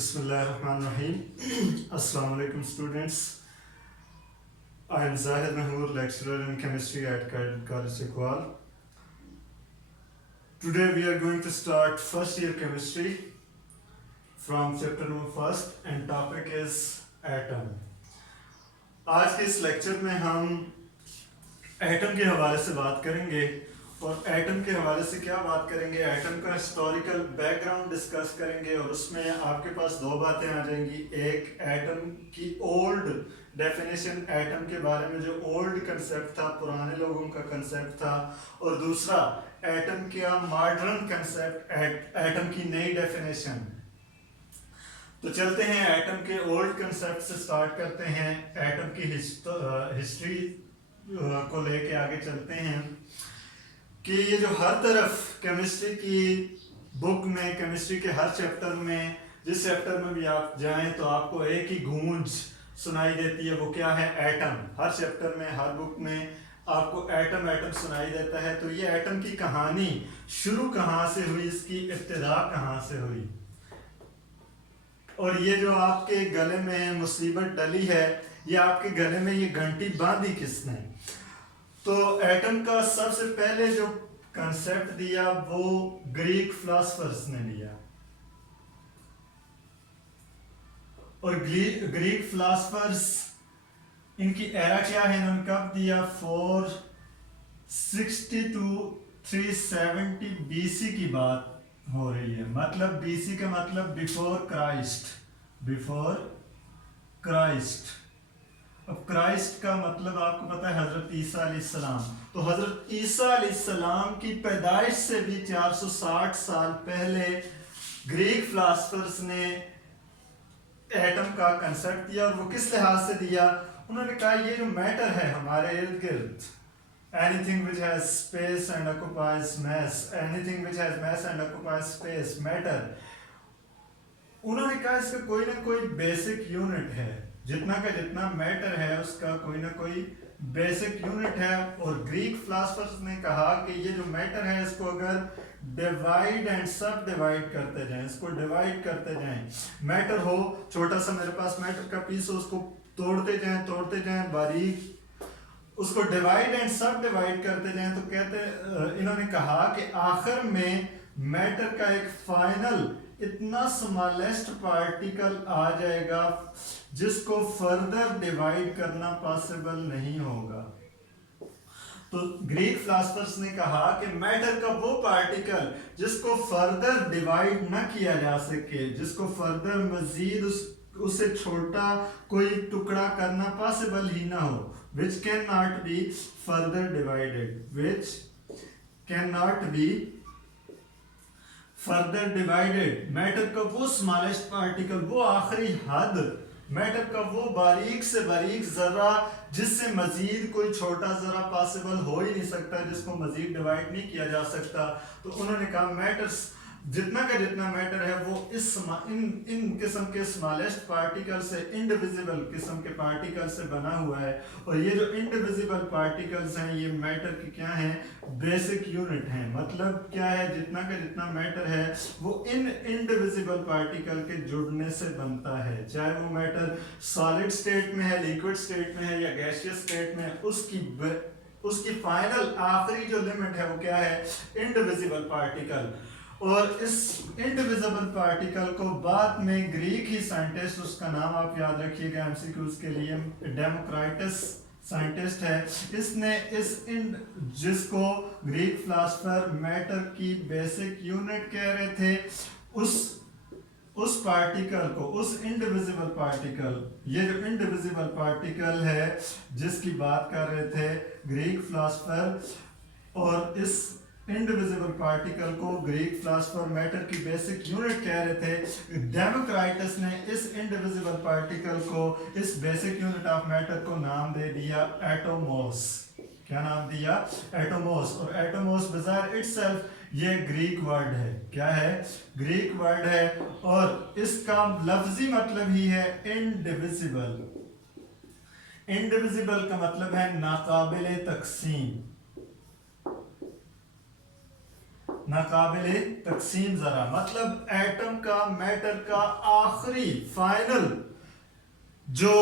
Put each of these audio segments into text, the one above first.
Bismillahirrahmanirrahim. Assalamu alaikum students. I am Zahid Mahmood, lecturer in chemistry at College Iqbal. Today we are going to start first year chemistry from chapter number first and topic is atom. आज के इस lecture में हम atom के हवाले से बात करेंगे और एटम के हवाले से क्या बात करेंगे, एटम का हिस्टोरिकल बैकग्राउंड डिस्कस करेंगे और उसमें आपके पास दो बातें आ जाएंगी। एक एटम की ओल्ड डेफिनेशन, एटम के बारे में जो ओल्ड कंसेप्ट था, पुराने लोगों का कंसेप्ट था, और दूसरा एटम का मॉडर्न कंसेप्ट, एटम की नई डेफिनेशन। तो चलते हैं एटम के ओल्ड कंसेप्ट से स्टार्ट करते हैं, एटम की हिस्ट्री को लेके आगे चलते हैं कि ये जो हर तरफ केमिस्ट्री की बुक में, केमिस्ट्री के हर चैप्टर में, जिस चैप्टर में भी आप जाएं तो आपको एक ही गूंज सुनाई देती है, वो क्या है? एटम। हर चैप्टर में, हर बुक में आपको एटम एटम सुनाई देता है। तो ये एटम की कहानी शुरू कहाँ से हुई, इसकी इब्तिदा कहाँ से हुई, और ये जो आपके गले में मुसीबत डली है, ये आपके गले में ये घंटी बांधी किसने? तो एटम का सबसे पहले जो कंसेप्ट दिया वो ग्रीक फिलोसफर्स ने दिया, और ग्रीक फिलोसफर्स, इनकी एरा क्या है, इन्होंने कब दिया? 460 to 370 बीसी की बात हो रही है। मतलब बीसी का मतलब बिफोर क्राइस्ट, बिफोर क्राइस्ट। अब क्राइस्ट का मतलब आपको पता है हजरत ईसा अलैहिस्सलाम। तो हजरत ईसा अलैहिस्सलाम की पैदाइश से भी 460 साल पहले ग्रीक फिलोसफर्स ने एटम का कंसेप्ट दिया, और वो किस लिहाज से दिया? उन्होंने कहा ये जो मैटर है हमारे इर्द गिर्द, anything which has space and occupies mass, anything which has mass and occupies space, matter. उन्होंने कहा इसका कोई ना कोई बेसिक यूनिट है, जितना का जितना मैटर है उसका कोई ना कोई बेसिक यूनिट है। और ग्रीक फिलोसफर्स ने कहा कि ये जो मैटर है इसको अगर डिवाइड एंड सब डिवाइड करते जाएं, इसको डिवाइड करते जाएं, मैटर हो छोटा सा, मेरे पास मैटर का पीस हो, उसको तोड़ते जाएं बारीक, उसको डिवाइड एंड सब डिवाइड करते जाएं, तो कहते, इन्होंने कहा कि आखिर में मैटर का एक फाइनल इतना स्मॉलेस्ट पार्टिकल आ जाएगा जिसको फर्दर डिवाइड करना पॉसिबल नहीं होगा। तो ग्रीक फिलोसफर्स ने कहा कि मैटर का वो पार्टिकल जिसको फर्दर डिवाइड न किया जा सके, जिसको फर्दर मजीद उससे छोटा कोई टुकड़ा करना पॉसिबल ही ना हो, which cannot be further divided, which cannot be further divided। Matter का वो स्मॉलेस्ट पार्टिकल, वो आखिरी हद, मैटर का वो बारीक से बारीक जरा जिससे मजीद कोई छोटा जरा पॉसिबल हो ही नहीं सकता, जिसको मजीद डिवाइड नहीं किया जा सकता। तो उन्होंने कहा मैटर्स, जितना का जितना मैटर है वो इन किस्म के स्मॉलेस्ट पार्टिकल से, इंडिविजिबल किस्म के पार्टिकल से बना हुआ है। और ये जो इंडिविजिबल पार्टिकल्स हैं ये मैटर की क्या हैं? बेसिक यूनिट हैं। मतलब क्या है? जितना का जितना मैटर है वो इन इंडिविजिबल पार्टिकल के जुड़ने से बनता है, चाहे वो मैटर सॉलिड स्टेट में है, लिक्विड स्टेट में है या गैसियस स्टेट में है, उसकी फाइनल आखिरी जो लिमिट है वो क्या है? Indivisible particle. और इस इंडिविजिबल पार्टिकल को बाद में ग्रीक ही साइंटिस्ट, उसका नाम आप याद रखिएगा एमसीक्यूज के लिए, डेमोक्राइटस साइंटिस्ट है, इसने जिसको ग्रीक फिलोसफर मैटर की बेसिक यूनिट कह रहे थे, उस पार्टिकल को, उस इंडिविजिबल पार्टिकल, ये जो इंडिविजिबल पार्टिकल है जिसकी बात कर रहे थे ग्रीक फिलोसफर, और इस इंडिविजिबल पार्टिकल को ग्रीक फिलोसफर मैटर की बेसिक यूनिट कह रहे थे। डेमोक्राइटस ने इस इंडिविजिबल पार्टिकल को, इस बेसिक यूनिट ऑफ मैटर को नाम दे दिया एटोमोस। क्या नाम दिया? एटोमोस। और एटोमोस बजाय इटसेल्फ ये ग्रीक वर्ड है। क्या है? ग्रीक वर्ड है, और इसका लफ्जी मतलब ही है इनडिविजिबल। इनडिविजिबल का मतलब है नाकाबिले तकसीम, नाकाबिले तकसीम जरा, मतलब एटम का, मैटर का आखिरी फाइनल जो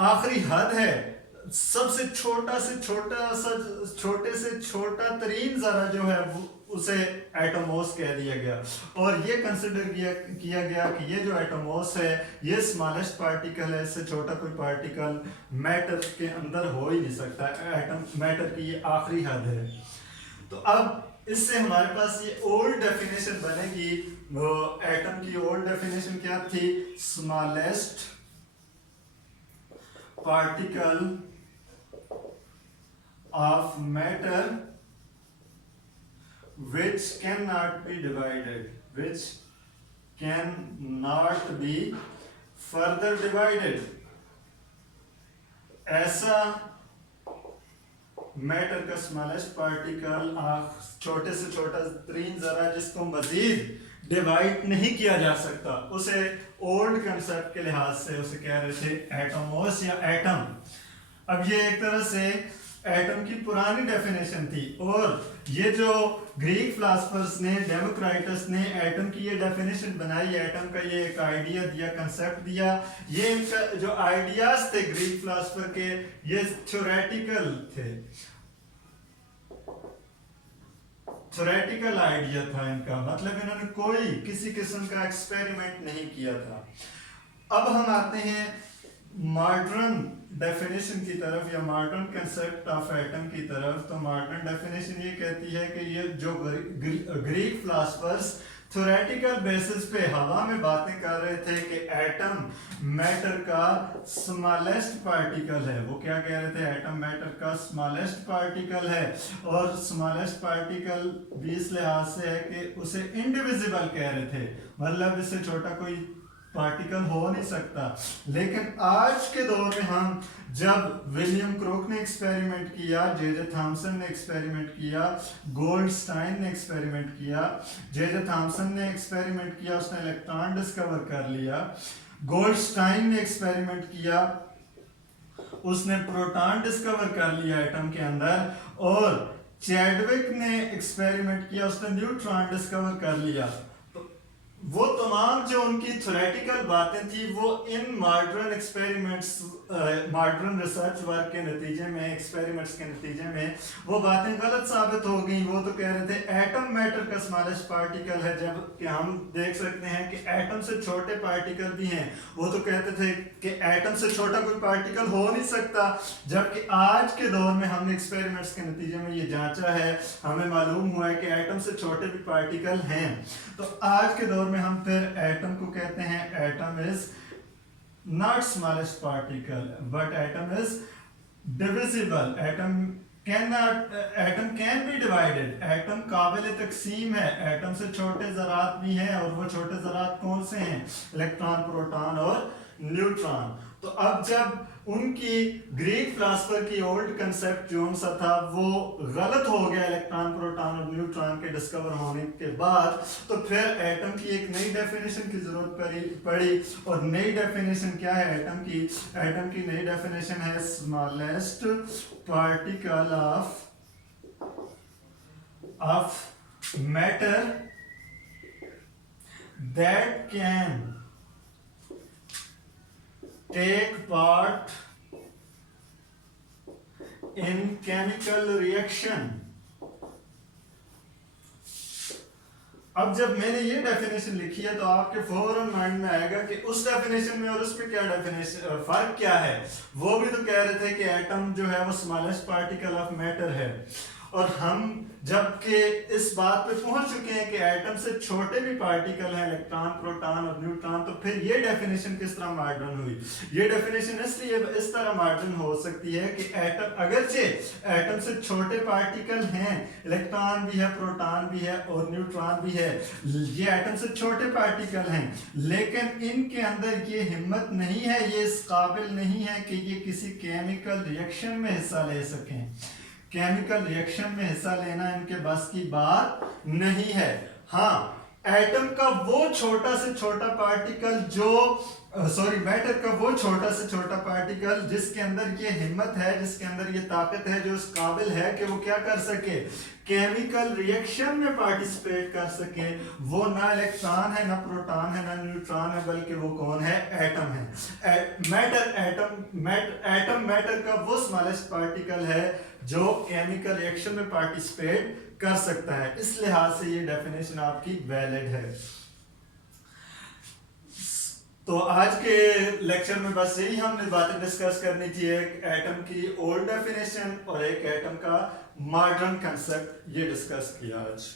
आखिरी हद है, सबसे छोटा से छोटा सा, छोटे से छोटा तरीन जरा जो है उसे एटमोस कह दिया गया। और ये कंसिडर किया गया कि ये जो एटमोस है ये स्मॉलेस्ट पार्टिकल है, इससे छोटा कोई पार्टिकल मैटर के अंदर हो ही नहीं सकता। एटम मैटर की ये आखिरी हद है। तो अब इससे हमारे पास ये ओल्ड डेफिनेशन बनेगी। वो एटम की ओल्ड डेफिनेशन क्या थी? Smallest particle of matter which cannot be divided, which cannot be further divided। ऐसा मैटर का स्मॉलेस्ट पार्टिकल, छोटे से छोटा तरीन जरा जिसको मजीद डिवाइड नहीं किया जा सकता, उसे ओल्ड कंसेप्ट के लिहाज से उसे कह रहे थे एटमोस या एटम। अब ये एक तरह से एटम की पुरानी डेफिनेशन थी, और ये जो ग्रीक फिलोसोफर्स ने, डेमोक्राइटस ने एटम की ये डेफिनेशन बनाई, एटम का ये एक आइडिया दिया, कंसेप्ट दिया। ये इनका जो आइडियाज थे ग्रीक फिलोसोफर के, ये थ्योरेटिकल थे, थ्योरेटिकल आइडिया था इनका, मतलब इन्होंने कोई किसी किस्म का एक्सपेरिमेंट नहीं किया था। अब हम आते हैं मॉडर्न डेफिनेशन की तरफ, या मॉडर्न कंसेप्ट ऑफ एटम की तरफ। तो मॉडर्न डेफिनेशन ये कहती है कि ये जो ग्रीक फिलोसोफर्स थ्योरेटिकल बेसिस पे हवा में बातें कर रहे थे कि एटम मैटर का स्मॉलेस्ट पार्टिकल है, वो क्या कह रहे थे? एटम मैटर का स्मॉलेस्ट पार्टिकल है, और स्मॉलेस्ट पार्टिकल भी इस लिहाज से है कि उसे इंडिविजिबल कह रहे थे, मतलब इससे छोटा कोई पार्टिकल हो नहीं सकता। लेकिन आज के दौर में हम, जब विलियम क्रोक ने एक्सपेरिमेंट किया, जे थॉमसन ने एक्सपेरिमेंट किया, गोल्डस्टाइन ने एक्सपेरिमेंट किया, जे थॉमसन ने एक्सपेरिमेंट किया, उसने इलेक्ट्रॉन डिस्कवर कर लिया। गोल्डस्टाइन ने एक्सपेरिमेंट किया, उसने प्रोटॉन डिस्कवर कर लिया एटम के अंदर। और चैडविक ने एक्सपेरिमेंट किया, उसने न्यूट्रॉन डिस्कवर कर लिया। वो तमाम जो उनकी थ्योरेटिकल बातें थी, वो in modern experiments, modern research work के नतीजे में, एक्सपेरिमेंट्स के नतीजे में वो बातें गलत साबित हो गई। वो तो कह रहे थे एटम मैटर का स्मॉलेस्ट पार्टिकल है, जबकि हम देख सकते हैं कि एटम से छोटे पार्टिकल भी हैं। वो तो कहते थे कि एटम से छोटा कोई पार्टिकल हो नहीं सकता, जबकि आज के दौर में हमने एक्सपेरिमेंट्स के नतीजे में ये जांचा है, हमें मालूम हुआ है कि एटम से छोटे भी पार्टिकल हैं। तो आज के दौर में हम फिर एटम को कहते हैं atom is not smallest particle but atom is divisible. Atom can be divided. Atom काबिल तकसीम है, एटम से छोटे ज़रात भी हैं, और वो छोटे ज़रात कौन से हैं? इलेक्ट्रॉन, प्रोटॉन और न्यूट्रॉन। तो अब जब उनकी ग्रीक फिलोसोफर की ओल्ड कंसेप्ट जो सा था वो गलत हो गया इलेक्ट्रॉन, प्रोटॉन और न्यूट्रॉन के डिस्कवर होने के बाद, तो फिर एटम की एक नई डेफिनेशन की जरूरत पड़ी। और नई डेफिनेशन क्या है एटम की? एटम की नई डेफिनेशन है smallest particle of matter that can take part in chemical reaction। अब जब मैंने ये डेफिनेशन लिखी है तो आपके फौरन माइंड में आएगा कि उस डेफिनेशन में और उसमें क्या डेफिनेशन, फर्क क्या है। वो भी तो कह रहे थे कि एटम जो है वो स्मॉलेस्ट पार्टिकल ऑफ मैटर है, और हम जबकि इस बात पे पहुंच चुके हैं कि एटम से छोटे भी पार्टिकल हैं, इलेक्ट्रॉन, प्रोटॉन और न्यूट्रॉन, तो फिर ये डेफिनेशन किस तरह मॉडर्न हुई? ये डेफिनेशन इसलिए इस तरह मॉडर्न हो सकती है कि एटम, अगरचे एटम से छोटे पार्टिकल हैं, इलेक्ट्रॉन भी है, प्रोटॉन भी है और न्यूट्रॉन भी है, ये एटम से छोटे पार्टिकल हैं, लेकिन इनके अंदर ये हिम्मत नहीं है, ये इस काबिल नहीं है कि ये किसी केमिकल रिएक्शन में हिस्सा ले सकें। केमिकल रिएक्शन में हिस्सा लेना इनके बस की बात नहीं है। हाँ, एटम का वो छोटा से छोटा पार्टिकल जो सॉरी, मैटर का वो छोटा से छोटा पार्टिकल जिसके अंदर ये हिम्मत है, जिसके अंदर ये ताकत है, जो उस काबिल है कि वो क्या कर सके, केमिकल रिएक्शन में पार्टिसिपेट कर सके। वो ना इलेक्ट्रॉन है, ना प्रोटॉन है, ना न्यूट्रॉन है, बल्कि वो कौन है, एटम है। एटम मैटर का वो स्मॉलेस्ट पार्टिकल है जो केमिकल रिएक्शन में पार्टिसिपेट कर सकता है। इस लिहाज से ये डेफिनेशन आपकी वैलिड है। तो आज के लेक्चर में बस यही हमने बातें डिस्कस करनी थी, एक एटम की ओल्ड डेफिनेशन और एक एटम का मॉडर्न कंसेप्ट, ये डिस्कस किया आज।